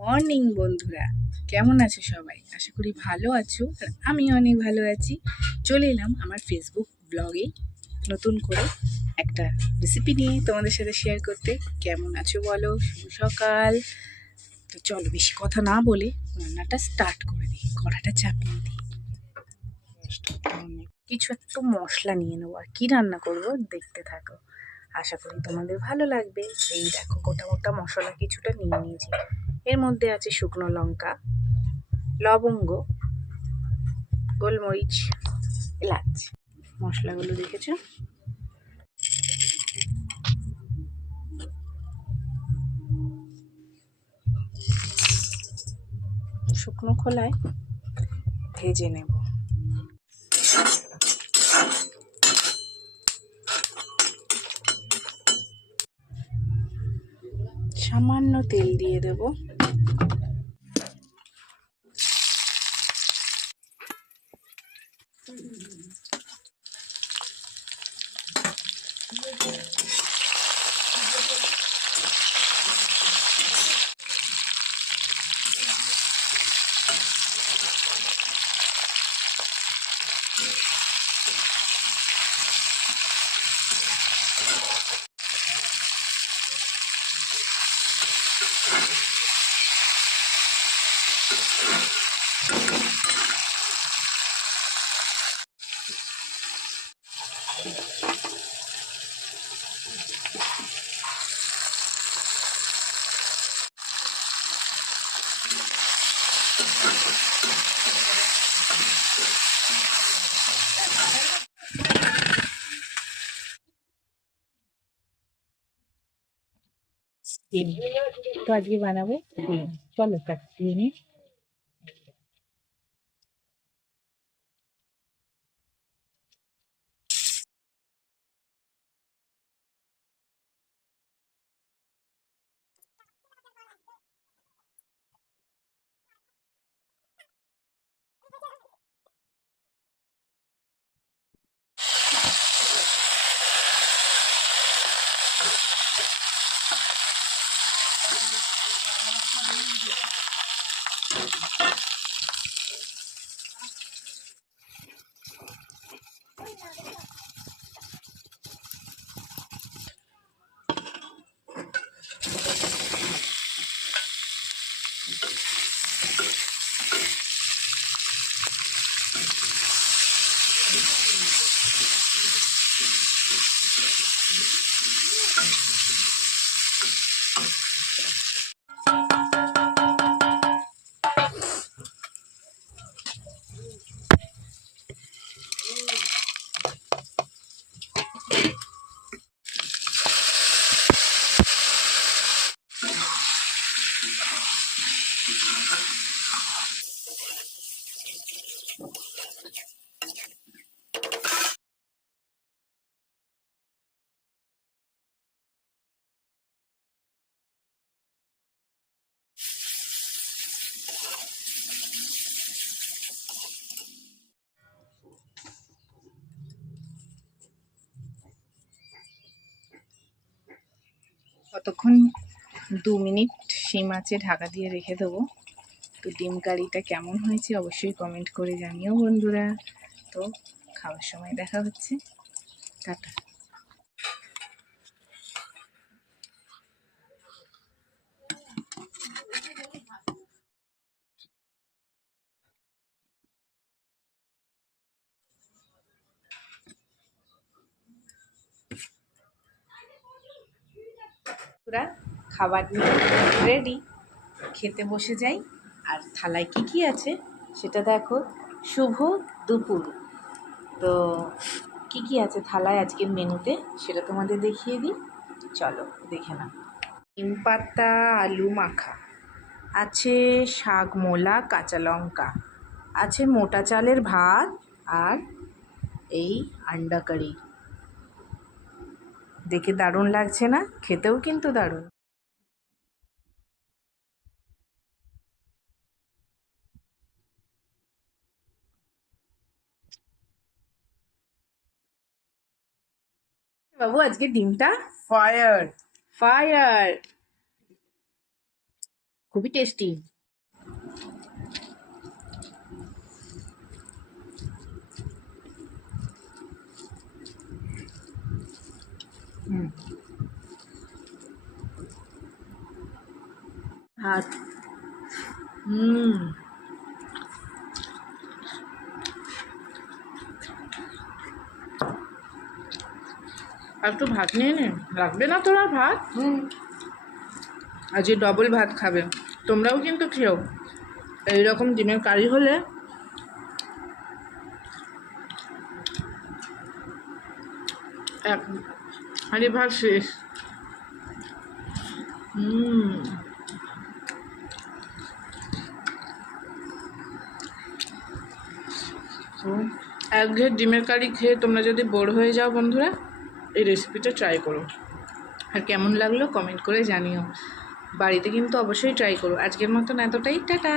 Morning বন্ধুরা, কেমন আছো সবাই? আশা করি ভালো আছো। আর আমি অনেক ভালো আছি। চলে এলাম আমার ফেসবুক ব্লগে নতুন করে একটা রেসিপি নিয়ে তোমাদের সাথে শেয়ার করতে। কেমন আছো বলো? শুভ সকাল। তো চলো বেশি কথা না বলে রান্নাটা স্টার্ট করে দিই, কড়াটা চাপিয়ে দিই। কিছু একটু মশলা নিয়ে নেবো, আর কি রান্না করব দেখতে থাকো। আশা করি তোমাদের ভালো লাগবে। এই দেখো গোটা গোটা মশলা কিছুটা নিয়ে নিয়েছি। এর মধ্যে আছে শুকনো লঙ্কা, লবঙ্গ, গোলমরিচ, এলাচ। মশলাগুলো দেখেছো? শুকনো খোলায় ভেজে নেব। সামান্য তেল দিয়ে দেব। তো আজকে বানাবো, চলো কাটিয়ে নিই। কতক্ষণ? 2 মিনিট সেই মাছে ঢাকা দিয়ে রেখে দেবো। তো ডিম কারিটা কেমন হয়েছে অবশ্যই কমেন্ট করে জানিও বন্ধুরা। তো খাওয়ার সময় দেখা হচ্ছে। টাটা। পুরা খাবার রেডি, খেতে বসে যাই। আর থালায় কি কি আছে সেটা দেখো। শুভ দুপুর। তো কি কি আছে থালায় আজকের মেনুতে সেটা তোমাদের দেখিয়ে দিই। চলো দেখে নাও। নিম পাতা আলু মাখা আছে, শাক মোলা কাঁচা লঙ্কা আছে, মোটা চালের ভাত, আর এই আন্ডা কারি। দেখে দারুণ লাগছে না? খেতেও কিন্তু দারুণ। বাবু আজকে ডিমটা ফায়ার ফায়ার। খুবই টেস্টি। আর আর একটু ভাত নিয়ে নে, রাখবে না তোর আর ভাত? আজকে ডবল ভাত খাবে। তোমরাও কিন্তু খেও। এইরকম ডিমের কারি হলে এক হাঁড়ি ভাত শেষ। একঘেয়ে ডিমের কারি খেয়ে তোমরা যদি বোর হয়ে যাও বন্ধুরা, এই রেসিপিটা ট্রাই করো। আর কেমন লাগলো কমেন্ট করে জানিও। বাড়িতে কিন্তু অবশ্যই ট্রাই করো। আজকের মতন এতটাই, টাটা।